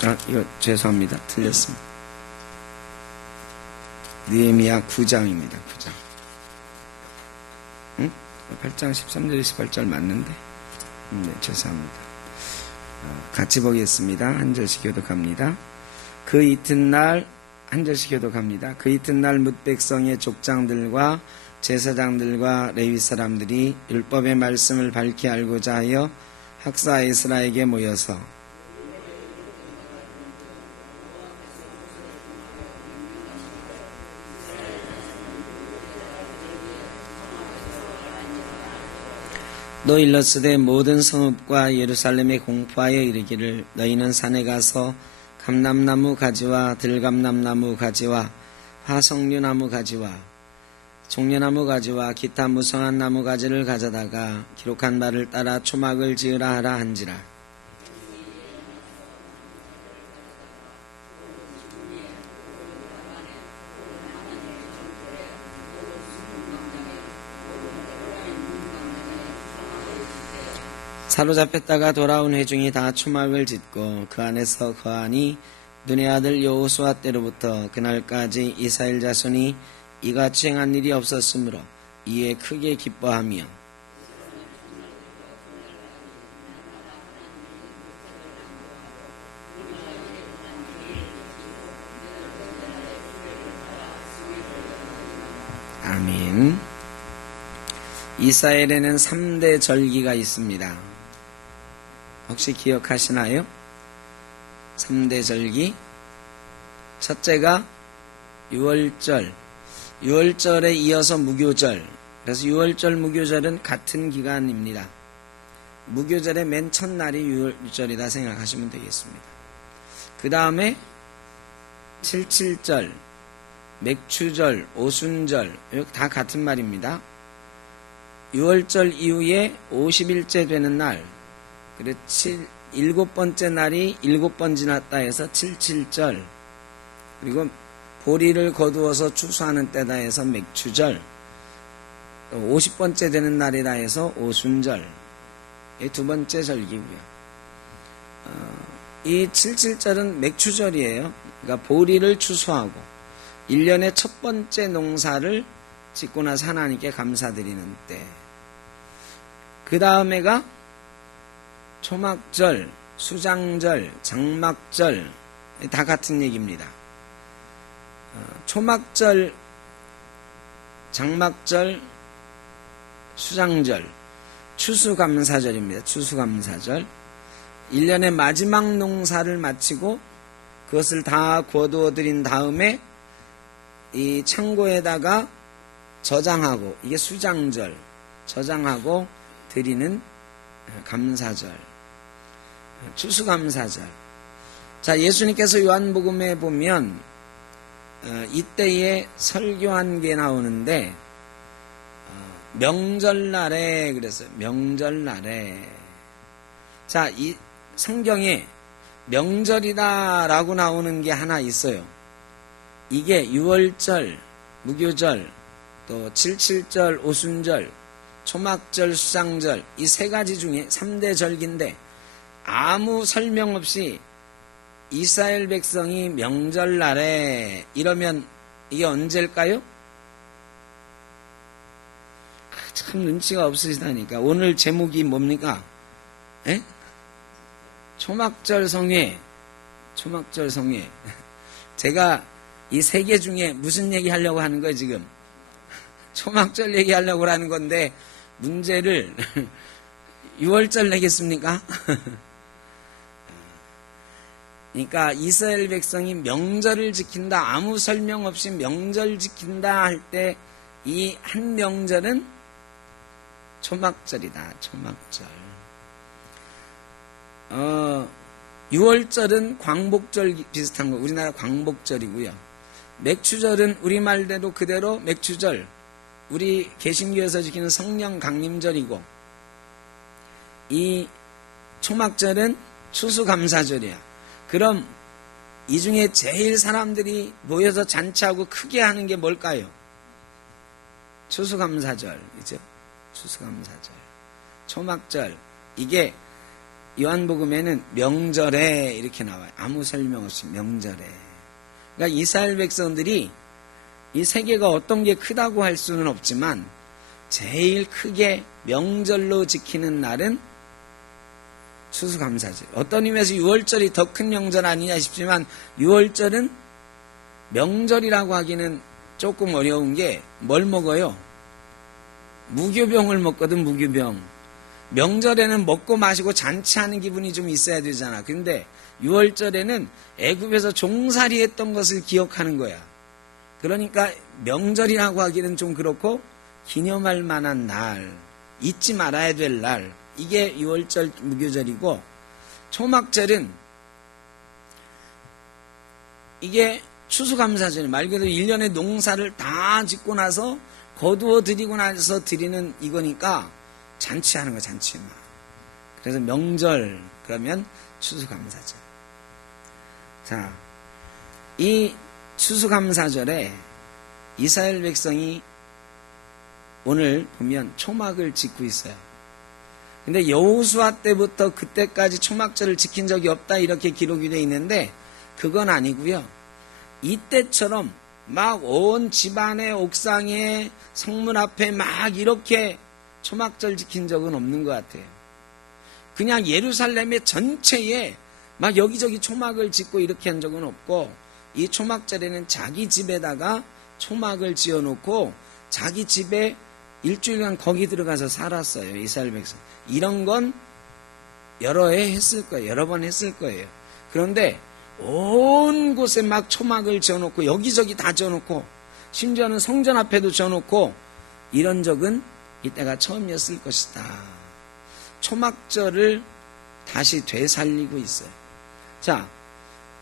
이거 죄송합니다. 틀렸습니다. 느헤미야 9장입니다. 9장. 응? 8장 13절 28절 맞는데? 네, 죄송합니다. 같이 보겠습니다. 한 절씩 교독합니다. 그 이튿날 한 절씩 교독합니다. 그 이튿날 뭇 백성의 족장들과 제사장들과 레위 사람들이 율법의 말씀을 밝히 알고자 하여 학사 에스라에게 모여서 또 일러스되 모든 성읍과 예루살렘에 공포하여 이르기를 너희는 산에 가서 감람나무 가지와 들감람나무 가지와 화석류나무 가지와 종려나무 가지와 기타 무성한 나무 가지를 가져다가 기록한 바를 따라 초막을 지으라 하라 한지라. 사로잡혔다가 돌아온 회중이 다 초막을 짓고 그 안에서 거하니 눈의 아들 여호수아 때로부터 그날까지 이스라엘 자손이 이같이 행한 일이 없었으므로 이에 크게 기뻐하며 아멘. 이스라엘에는 3대 절기가 있습니다. 혹시 기억하시나요? 3대 절기. 첫째가 6월절. 6월절에 이어서 무교절. 그래서 6월절, 무교절은 같은 기간입니다. 무교절의 맨 첫날이 6월절이다 생각하시면 되겠습니다. 그 다음에 77절, 맥추절, 오순절, 이렇게 다 같은 말입니다. 6월절 이후에 50일째 되는 날, 그리고 7번째 날이 7번 지났다 해서 77절, 그리고 보리를 거두어서 추수하는 때다 해서 맥추절, 50번째 되는 날이다 해서 오순절, 이 두 번째 절기고요. 이 77절은 맥추절이에요. 그러니까 보리를 추수하고 1년의 첫 번째 농사를 짓고 나서 하나님께 감사드리는 때. 그 다음에가 초막절, 수장절, 장막절, 다 같은 얘기입니다. 초막절, 장막절, 수장절, 추수감사절입니다. 추수감사절. 1년의 마지막 농사를 마치고 그것을 다 거두어 드린 다음에 이 창고에다가 저장하고, 이게 수장절, 저장하고 드리는 감사절, 추수감사절. 자, 예수님께서 요한복음에 보면 이때에 설교한 게 나오는데 명절날에 그랬어요. 명절날에. 자, 이 성경에 명절이다라고 나오는 게 하나 있어요. 이게 6월절, 무교절, 또 77절, 오순절, 초막절, 수장절, 이 세 가지 중에 3대 절기인데 아무 설명 없이 이스라엘 백성이 명절날에 이러면 이게 언제일까요? 참 눈치가 없으시다니까. 오늘 제목이 뭡니까? 에? 초막절 성회. 초막절 성회. 제가 이 세 개 중에 무슨 얘기 하려고 하는 거예요, 지금? 초막절 얘기하려고 하는 건데, 문제를 6월절 내겠습니까? 그러니까 이스라엘 백성이 명절을 지킨다, 아무 설명 없이 명절 지킨다 할 때 이 한 명절은 초막절이다. 초막절. 6월절은 광복절 비슷한 거, 우리나라 광복절이고요. 맥추절은 우리말대로 그대로 맥추절, 우리 개신교에서 지키는 성령 강림절이고, 이 초막절은 추수감사절이야. 그럼 이 중에 제일 사람들이 모여서 잔치하고 크게 하는 게 뭘까요? 추수감사절이죠. 추수감사절. 초막절. 이게 요한복음에는 명절에 이렇게 나와요. 아무 설명 없이 명절에. 그러니까 이스라엘 백성들이 이 세계가 어떤 게 크다고 할 수는 없지만 제일 크게 명절로 지키는 날은 추수감사절. 어떤 의미에서 6월절이 더 큰 명절 아니냐 싶지만 6월절은 명절이라고 하기는 조금 어려운 게 뭘 먹어요? 무교병을 먹거든. 무교병. 명절에는 먹고 마시고 잔치하는 기분이 좀 있어야 되잖아. 근데 6월절에는 애굽에서 종살이 했던 것을 기억하는 거야. 그러니까 명절이라고 하기는 좀 그렇고 기념할 만한 날, 잊지 말아야 될 날, 이게 6월절 무교절이고, 초막절은 이게 추수감사절, 말 그대로 1년의 농사를 다 짓고 나서 거두어 드리고 나서 드리는 이거니까 잔치하는 거, 잔치만. 그래서 명절 그러면 추수감사절. 자, 이 추수감사절에 이스라엘 백성이 오늘 보면 초막을 짓고 있어요. 근데 여호수아 때부터 그때까지 초막절을 지킨 적이 없다 이렇게 기록이 되어 있는데 그건 아니고요. 이때처럼 막 온 집안의 옥상에 성문 앞에 막 이렇게 초막절 지킨 적은 없는 것 같아요. 그냥 예루살렘의 전체에 막 여기저기 초막을 짓고 이렇게 한 적은 없고, 이 초막절에는 자기 집에다가 초막을 지어놓고 자기 집에 일주일간 거기 들어가서 살았어요. 이스라엘 백성. 이런 건 여러 해 했을 거예요. 여러 번 했을 거예요. 그런데 온 곳에 막 초막을 지어놓고 여기저기 다 지어놓고 심지어는 성전 앞에도 지어놓고 이런 적은 이때가 처음이었을 것이다. 초막절을 다시 되살리고 있어요. 자,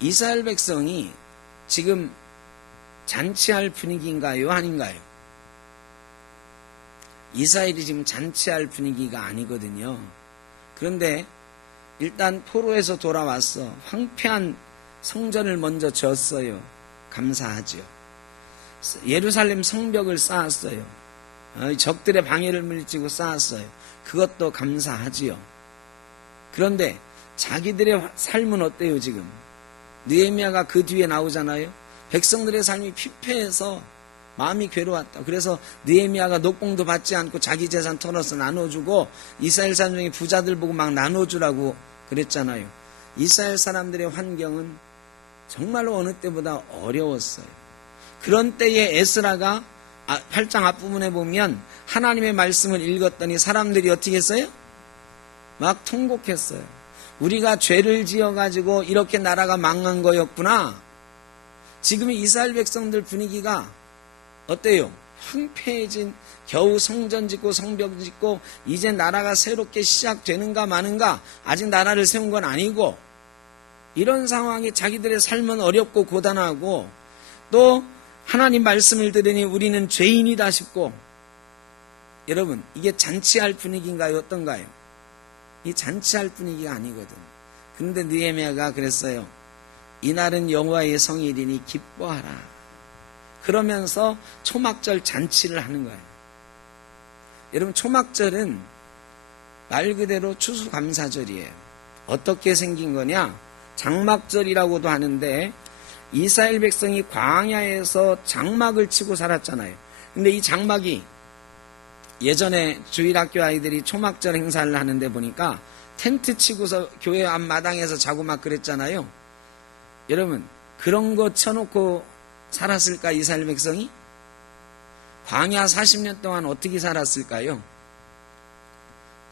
이스라엘 백성이 지금 잔치할 분위기인가요? 아닌가요? 이스라엘이 지금 잔치할 분위기가 아니거든요. 그런데 일단 포로에서 돌아왔어. 황폐한 성전을 먼저 지었어요. 감사하죠. 예루살렘 성벽을 쌓았어요. 적들의 방해를 물리치고 쌓았어요. 그것도 감사하지요. 그런데 자기들의 삶은 어때요 지금? 느헤미야가 그 뒤에 나오잖아요. 백성들의 삶이 피폐해서 마음이 괴로웠다. 그래서 느헤미야가 녹봉도 받지 않고 자기 재산 털어서 나눠주고 이스라엘 사람 중에 부자들 보고 막 나눠주라고 그랬잖아요. 이스라엘 사람들의 환경은 정말로 어느 때보다 어려웠어요. 그런 때에 에스라가 8장 앞부분에 보면 하나님의 말씀을 읽었더니 사람들이 어떻게 했어요? 막 통곡했어요. 우리가 죄를 지어가지고 이렇게 나라가 망한 거였구나. 지금의 이스라엘 백성들 분위기가 어때요? 황폐해진, 겨우 성전 짓고 성벽 짓고 이제 나라가 새롭게 시작되는가 마는가, 아직 나라를 세운 건 아니고, 이런 상황에 자기들의 삶은 어렵고 고단하고 또 하나님 말씀을 들으니 우리는 죄인이다 싶고. 여러분, 이게 잔치할 분위기인가요? 어떤가요? 이 잔치할 분위기가 아니거든. 그런데 느헤미야가 그랬어요. 이날은 여호와의 성일이니 기뻐하라. 그러면서 초막절 잔치를 하는 거예요. 여러분, 초막절은 말 그대로 추수감사절이에요. 어떻게 생긴 거냐? 장막절이라고도 하는데 이스라엘 백성이 광야에서 장막을 치고 살았잖아요. 근데 이 장막이 예전에 주일학교 아이들이 초막절 행사를 하는데 보니까 텐트 치고서 교회 앞마당에서 자고 막 그랬잖아요. 여러분, 그런 거 쳐놓고 살았을까 이스라엘 백성이? 광야 40년 동안 어떻게 살았을까요?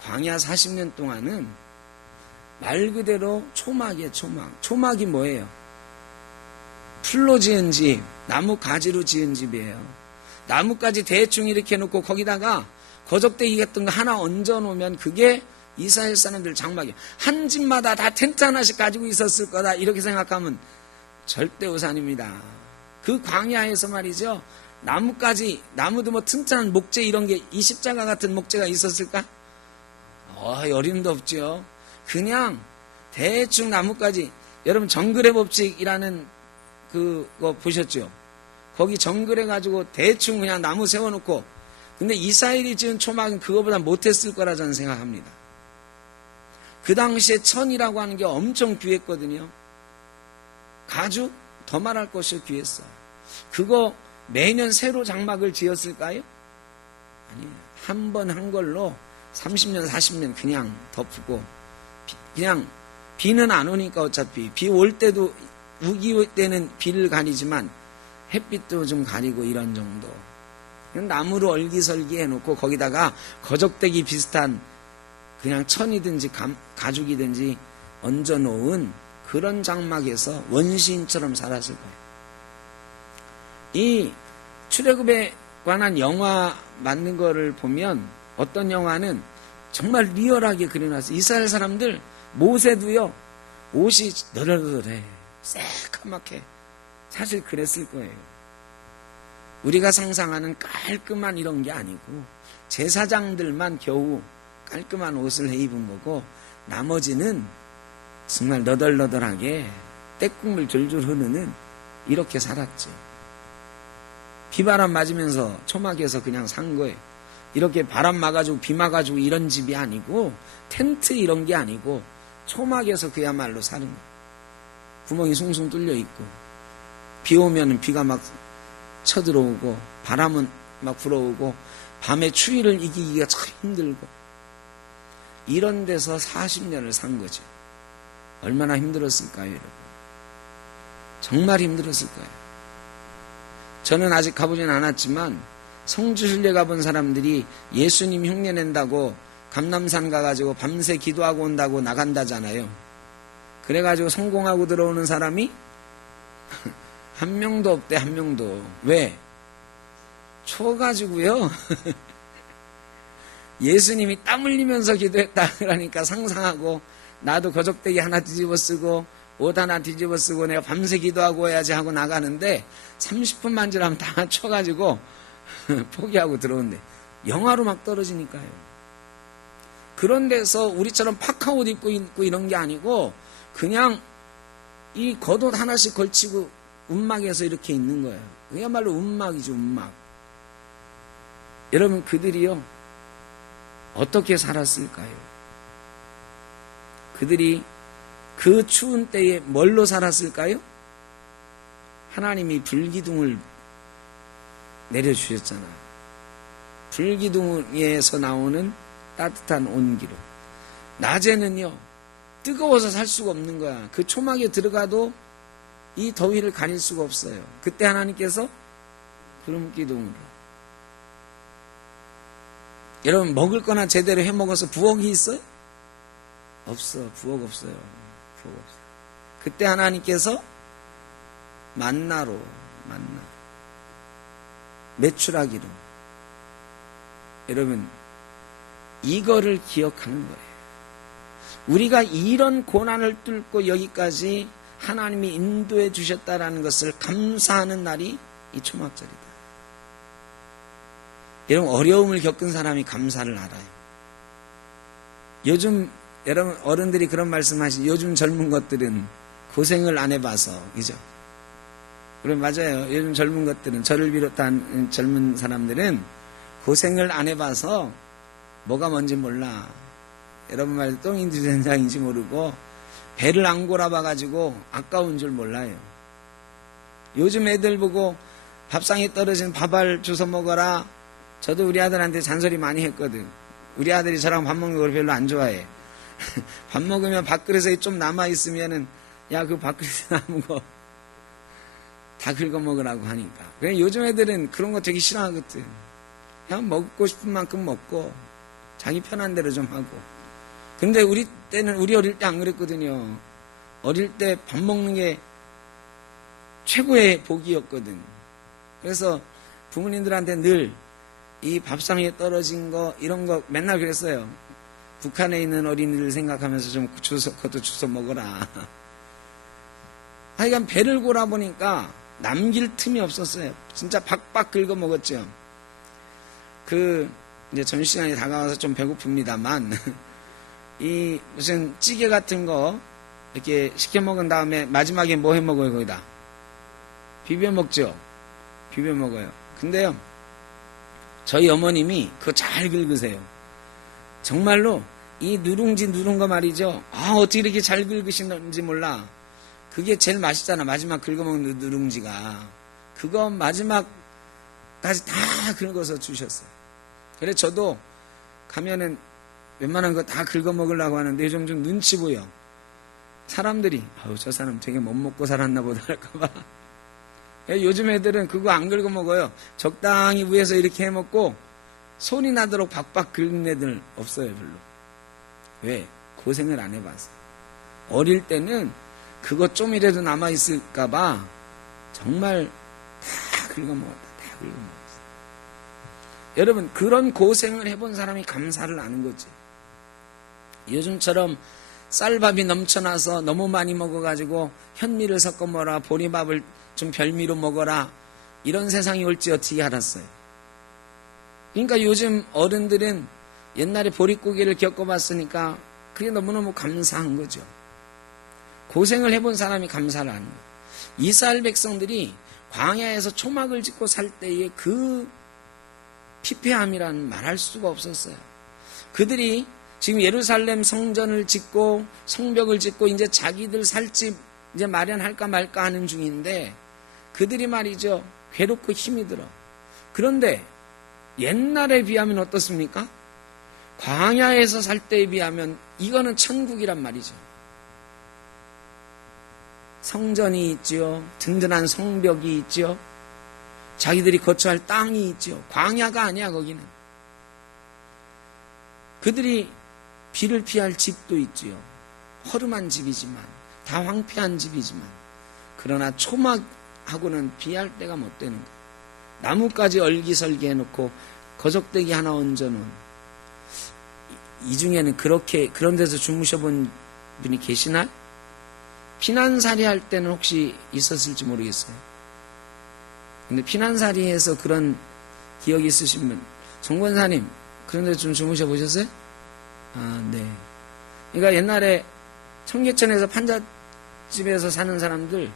광야 40년 동안은 말 그대로 초막이에요. 초막이 뭐예요? 풀로 지은 집, 나무 가지로 지은 집이에요. 나뭇가지 대충 이렇게 놓고 거기다가 거적대기 같은 거 하나 얹어 놓으면 그게 이스라엘 사람들 장막이에요. 한 집마다 다 텐트 하나씩 가지고 있었을 거다 이렇게 생각하면 절대 오산입니다. 그 광야에서 말이죠, 나뭇가지, 나무도 뭐 튼튼한 목재 이런 게 이 십자가 같은 목재가 있었을까? 어림도 없죠. 그냥 대충 나뭇가지. 여러분, 정글의 법칙이라는 그거 보셨죠? 거기 정글해가지고 대충 그냥 나무 세워놓고. 근데 이스라엘이 지은 초막은 그거보다 못했을 거라 저는 생각합니다. 그 당시에 천이라고 하는 게 엄청 귀했거든요. 가죽? 더 말할 것이 귀했어. 그거 매년 새로 장막을 지었을까요? 아니에요. 한 번 한 걸로 30년, 40년 그냥 덮고, 그냥 비는 안 오니까 어차피 비 올 때도, 우기 때는 비를 가리지만 햇빛도 좀 가리고 이런 정도. 나무로 얼기설기 해놓고 거기다가 거적대기 비슷한 그냥 천이든지 가죽이든지 얹어놓은 그런 장막에서 원시인처럼 살았을 거예요. 이 출애굽에 관한 영화 만든 거를 보면 어떤 영화는 정말 리얼하게 그려놨어요. 이스라엘 사람들 모세도요 옷이 너덜너덜해 새까맣게 사실 그랬을 거예요. 우리가 상상하는 깔끔한 이런 게 아니고 제사장들만 겨우 깔끔한 옷을 입은 거고 나머지는 정말 너덜너덜하게 때국물 졸졸 흐르는 이렇게 살았지. 비바람 맞으면서 초막에서 그냥 산 거예요. 이렇게 바람 막아주고 비 막아주고 이런 집이 아니고 텐트 이런 게 아니고 초막에서 그야말로 사는 거예요. 구멍이 숭숭 뚫려 있고 비 오면 비가 막 쳐들어오고 바람은 막 불어오고 밤에 추위를 이기기가 참 힘들고 이런 데서 40년을 산 거죠. 얼마나 힘들었을까요, 여러분? 정말 힘들었을 거예요. 저는 아직 가보진 않았지만 성지순례 가본 사람들이 예수님 흉내낸다고 감람산 가가지고 밤새 기도하고 온다고 나간다잖아요. 그래가지고 성공하고 들어오는 사람이 한 명도 없대, 한 명도. 왜? 추워가지고요. 예수님이 땀 흘리면서 기도했다 그러니까 상상하고 나도 거적대기 하나 뒤집어 쓰고 옷 하나 뒤집어 쓰고 내가 밤새 기도하고 해야지 하고 나가는데 30분만 지나면 다 쳐가지고 포기하고 들어온대. 영하로 막 떨어지니까요. 그런 데서 우리처럼 파카 옷 입고 이런 게 아니고 그냥 이 겉옷 하나씩 걸치고 움막에서 이렇게 있는 거예요. 그야말로 움막이죠, 움막. 여러분 그들이요 어떻게 살았을까요? 그들이 그 추운 때에 뭘로 살았을까요? 하나님이 불기둥을 내려주셨잖아요. 불기둥에서 나오는 따뜻한 온기로. 낮에는요 뜨거워서 살 수가 없는 거야. 그 초막에 들어가도 이 더위를 가릴 수가 없어요. 그때 하나님께서 구름기둥으로. 여러분 먹을 거나 제대로 해먹어서 부엌이 있어요? 없어. 부엌 없어요. 부엌 없어요. 그때 하나님께서 만나로 메추라기로. 여러분 이거를 기억하는 거예요. 우리가 이런 고난을 뚫고 여기까지 하나님이 인도해 주셨다라는 것을 감사하는 날이 이 초막절이다. 이런 어려움을 겪은 사람이 감사를 알아요. 요즘 여러분 어른들이 그런 말씀하시죠. 요즘 젊은 것들은 고생을 안 해봐서, 그죠? 그럼 맞아요. 요즘 젊은 것들은 저를 비롯한 젊은 사람들은 고생을 안 해봐서 뭐가 뭔지 몰라. 여러분 말 똥인지 된장인지 모르고 배를 안 골아봐가지고 아까운 줄 몰라요. 요즘 애들 보고 밥상에 떨어진 밥알 주워 먹어라. 저도 우리 아들한테 잔소리 많이 했거든. 우리 아들이 저랑 밥 먹는 걸 별로 안 좋아해. 밥 먹으면 밥그릇에 좀 남아있으면은 야, 그 밥그릇에 남은 거 다 긁어 먹으라고 하니까. 그래 요즘 애들은 그런 거 되게 싫어하거든. 그냥 먹고 싶은 만큼 먹고 자기 편한 대로 좀 하고. 근데 우리 때는, 우리 어릴 때 안 그랬거든요. 어릴 때 밥 먹는 게 최고의 복이었거든. 그래서 부모님들한테 늘 이 밥상에 떨어진 거 이런 거 맨날 그랬어요. 북한에 있는 어린이들 생각하면서 좀 그것도 주워 먹어라. 하여간 배를 골아보니까 남길 틈이 없었어요. 진짜 박박 긁어 먹었죠. 이제 점심시간이 다가와서 좀 배고픕니다만 이 무슨 찌개 같은 거 이렇게 시켜 먹은 다음에 마지막에 뭐 해 먹어요? 거기다 비벼 먹죠. 비벼 먹어요. 근데요 저희 어머님이 그거 잘 긁으세요. 정말로 이 누룽지 누른 거 말이죠. 어떻게 이렇게 잘 긁으시는지 몰라. 그게 제일 맛있잖아. 마지막 긁어먹는 누룽지가. 그거 마지막까지 다 긁어서 주셨어요. 그래 저도 가면은 웬만한 거 다 긁어먹으려고 하는데 요즘 좀 눈치 보여. 사람들이 저 사람 되게 못 먹고 살았나 보다 할까봐. 요즘 애들은 그거 안 긁어먹어요. 적당히 위에서 이렇게 해먹고 손이 나도록 박박 긁는 애들 없어요 별로. 왜? 고생을 안 해봐서. 어릴 때는 그거 좀이라도 남아있을까봐 정말 다 긁어먹었다. 다 긁어먹었어. 여러분 그런 고생을 해본 사람이 감사를 아는 거지. 요즘처럼 쌀밥이 넘쳐나서 너무 많이 먹어가지고 현미를 섞어 먹어라, 보리밥을 좀 별미로 먹어라, 이런 세상이 올지 어떻게 알았어요. 그러니까 요즘 어른들은 옛날에 보릿고기를 겪어봤으니까 그게 너무너무 감사한 거죠. 고생을 해본 사람이 감사를 하는 거예요. 이스라엘 백성들이 광야에서 초막을 짓고 살 때의 그 피폐함이란 말할 수가 없었어요. 그들이 지금 예루살렘 성전을 짓고 성벽을 짓고 이제 자기들 살 집 이제 마련할까 말까 하는 중인데 그들이 말이죠. 괴롭고 힘이 들어. 그런데 옛날에 비하면 어떻습니까? 광야에서 살 때에 비하면 이거는 천국이란 말이죠. 성전이 있죠. 든든한 성벽이 있죠. 자기들이 거처할 땅이 있죠. 광야가 아니야 거기는. 그들이 비를 피할 집도 있지요. 허름한 집이지만 다 황폐한 집이지만 그러나 초막하고는 비할 데가 못 되는 거예요. 나무까지 얼기설기 해놓고 거적대기 하나 얹어놓은 이 중에는 그렇게 그런 데서 주무셔본 분이 계시나? 피난살이 할 때는 혹시 있었을지 모르겠어요. 근데 피난살이에서 그런 기억이 있으신 분, 정권사님 그런 데 좀 주무셔 보셨어요? 네. 그러니까 옛날에 청계천에서 판잣집에서 사는 사람들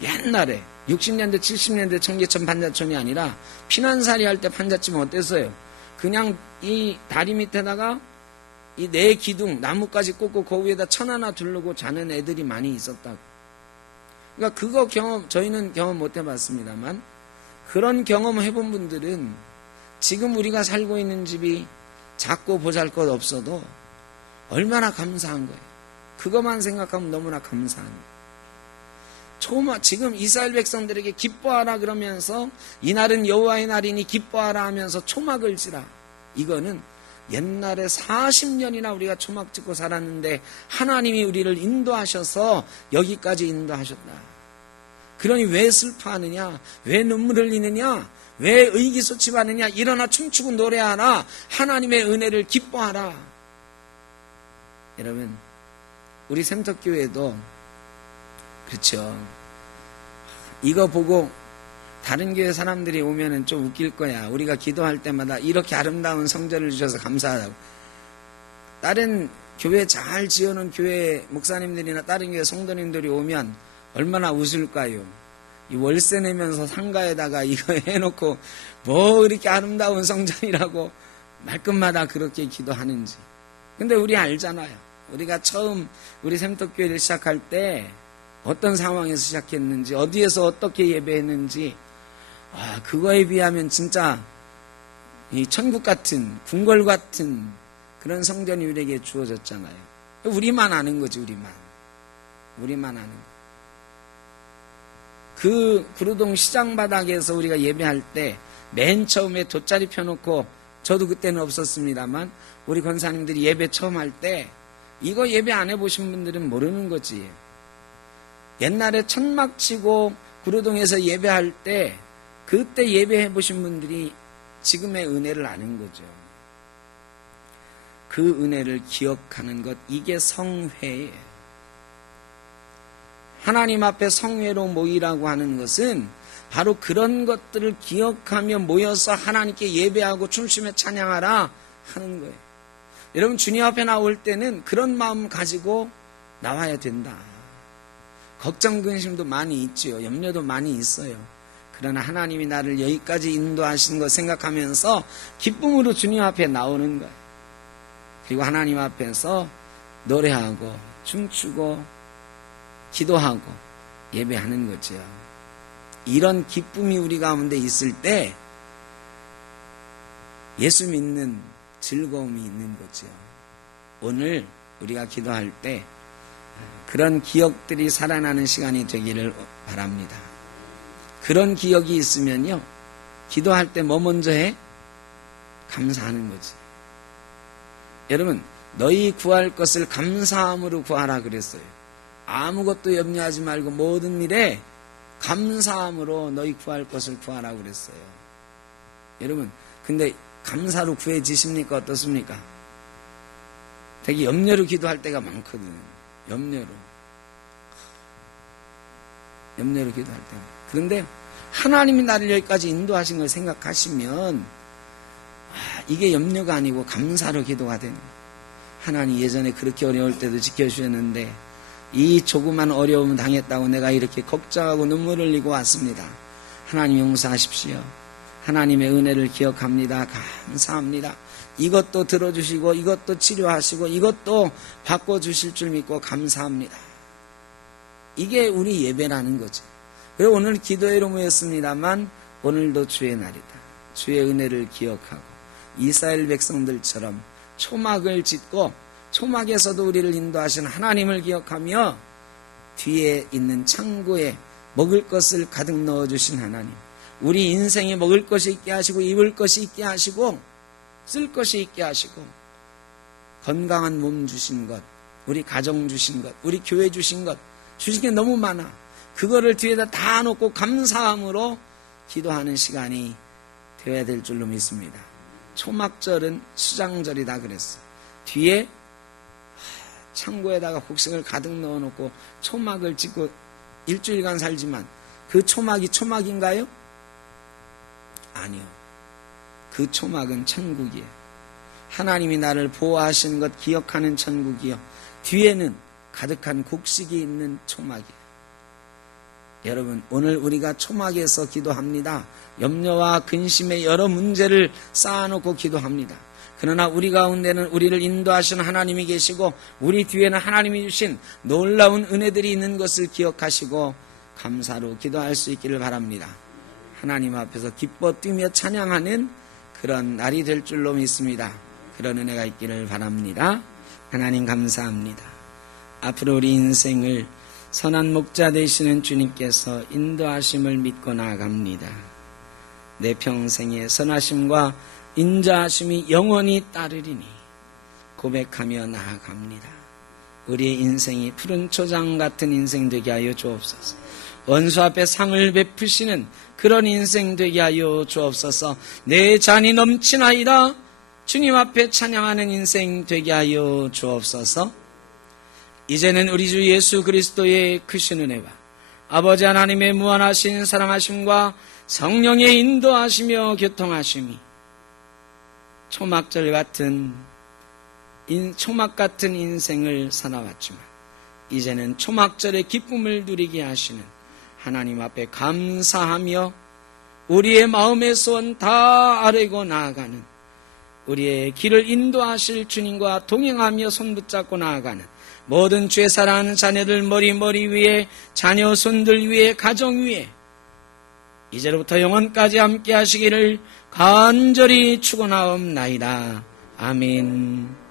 옛날에 60년대 70년대 청계천 판잣촌이 아니라 피난살이 할 때 판잣집은 어땠어요? 그냥 이 다리 밑에다가 이 네 기둥 나무까지 꽂고 그 위에다 천 하나 두르고 자는 애들이 많이 있었다고. 그러니까 그거 저희는 경험 못 해봤습니다만 그런 경험 해본 분들은 지금 우리가 살고 있는 집이 작고 보잘것 없어도 얼마나 감사한 거예요. 그것만 생각하면 너무나 감사한 거예요. 지금 이스라엘 백성들에게 기뻐하라 그러면서 이날은 여호와의 날이니 기뻐하라 하면서 초막을 지라. 이거는 옛날에 40년이나 우리가 초막 짓고 살았는데 하나님이 우리를 인도하셔서 여기까지 인도하셨다. 그러니 왜 슬퍼하느냐? 왜 눈물 흘리느냐? 왜 의기소침하느냐? 일어나 춤추고 노래하라. 하나님의 은혜를 기뻐하라. 여러분 우리 샘터교회도 그렇죠. 이거 보고 다른 교회 사람들이 오면은 좀 웃길 거야. 우리가 기도할 때마다 이렇게 아름다운 성전을 주셔서 감사하다고. 다른 교회 잘 지어놓은 교회 목사님들이나 다른 교회 성도님들이 오면 얼마나 웃을까요? 이 월세 내면서 상가에다가 이거 해놓고 뭐 이렇게 아름다운 성전이라고 말끝마다 그렇게 기도하는지. 근데 우리 알잖아요. 우리가 처음 우리 샘터교회를 시작할 때 어떤 상황에서 시작했는지, 어디에서 어떻게 예배했는지, 그거에 비하면 진짜 이 천국 같은, 궁궐 같은 그런 성전이 우리에게 주어졌잖아요. 우리만 아는 거지, 우리만 아는 거. 그 구로동 시장 바닥에서 우리가 예배할 때 맨 처음에 돗자리 펴놓고, 저도 그때는 없었습니다만 우리 권사님들이 예배 처음 할 때 이거 예배 안 해보신 분들은 모르는 거지. 옛날에 천막 치고 구로동에서 예배할 때 그때 예배해 보신 분들이 지금의 은혜를 아는 거죠. 그 은혜를 기억하는 것, 이게 성회예요. 하나님 앞에 성회로 모이라고 하는 것은 바로 그런 것들을 기억하며 모여서 하나님께 예배하고 춤추며 찬양하라 하는 거예요. 여러분 주님 앞에 나올 때는 그런 마음 가지고 나와야 된다. 걱정 근심도 많이 있지요. 염려도 많이 있어요. 그러나 하나님이 나를 여기까지 인도하신 거 생각하면서 기쁨으로 주님 앞에 나오는 거예요. 그리고 하나님 앞에서 노래하고 춤추고 기도하고 예배하는 거죠. 이런 기쁨이 우리 가운데 있을 때 예수 믿는 즐거움이 있는 거죠. 오늘 우리가 기도할 때 그런 기억들이 살아나는 시간이 되기를 바랍니다. 그런 기억이 있으면요, 기도할 때 뭐 먼저 해? 감사하는 거지. 여러분, 너희 구할 것을 감사함으로 구하라 그랬어요. 아무것도 염려하지 말고 모든 일에 감사함으로 너희 구할 것을 구하라 그랬어요. 여러분, 근데 감사로 구해지십니까? 어떻습니까? 되게 염려로 기도할 때가 많거든. 염려로 기도할 때. 그런데 하나님이 나를 여기까지 인도하신 걸 생각하시면 이게 염려가 아니고 감사로 기도가 되는 거예요. 하나님, 예전에 그렇게 어려울 때도 지켜주셨는데 이 조그만 어려움 당했다고 내가 이렇게 걱정하고 눈물 흘리고 왔습니다. 하나님 용서하십시오. 하나님의 은혜를 기억합니다. 감사합니다. 이것도 들어주시고 이것도 치료하시고 이것도 바꿔주실 줄 믿고 감사합니다. 이게 우리 예배라는 거죠. 그리고 오늘 기도회로 모였습니다만 오늘도 주의 날이다. 주의 은혜를 기억하고 이스라엘 백성들처럼 초막을 짓고 초막에서도 우리를 인도하신 하나님을 기억하며 뒤에 있는 창고에 먹을 것을 가득 넣어주신 하나님, 우리 인생에 먹을 것이 있게 하시고 입을 것이 있게 하시고 쓸 것이 있게 하시고 건강한 몸 주신 것, 우리 가정 주신 것, 우리 교회 주신 것, 주신 게 너무 많아. 그거를 뒤에다 다 놓고 감사함으로 기도하는 시간이 되어야 될 줄로 믿습니다. 초막절은 수장절이다 그랬어. 뒤에 창고에다가 곡식을 가득 넣어놓고 초막을 짓고 일주일간 살지만 그 초막이 초막인가요? 아니요. 그 초막은 천국이에요. 하나님이 나를 보호하시는 것 기억하는 천국이요. 뒤에는 가득한 곡식이 있는 초막이에요. 여러분, 오늘 우리가 초막에서 기도합니다. 염려와 근심의 여러 문제를 쌓아놓고 기도합니다. 그러나 우리 가운데는 우리를 인도하시는 하나님이 계시고 우리 뒤에는 하나님이 주신 놀라운 은혜들이 있는 것을 기억하시고 감사로 기도할 수 있기를 바랍니다. 하나님 앞에서 기뻐 뛰며 찬양하는 그런 날이 될 줄로 믿습니다. 그런 은혜가 있기를 바랍니다. 하나님 감사합니다. 앞으로 우리 인생을 선한 목자 되시는 주님께서 인도하심을 믿고 나아갑니다. 내 평생의 선하심과 인자하심이 영원히 따르리니 고백하며 나아갑니다. 우리의 인생이 푸른 초장 같은 인생 되게 하여 주옵소서. 원수 앞에 상을 베푸시는 그런 인생 되게 하여 주옵소서. 내 잔이 넘치나이다. 주님 앞에 찬양하는 인생 되게 하여 주옵소서. 이제는 우리 주 예수 그리스도의 크신 은혜와 아버지 하나님의 무한하신 사랑하심과 성령의 인도하시며 교통하심이 초막 같은 인생을 살아왔지만 이제는 초막절의 기쁨을 누리게 하시는 하나님 앞에 감사하며 우리의 마음의 소원 다 아뢰고 나아가는 우리의 길을 인도하실 주님과 동행하며 손붙잡고 나아가는 모든 주의 사랑하는 자녀들 머리 위에 자녀 손들 위에 가정 위에 이제로부터 영원까지 함께 하시기를 간절히 축원하옵나이다. 아멘.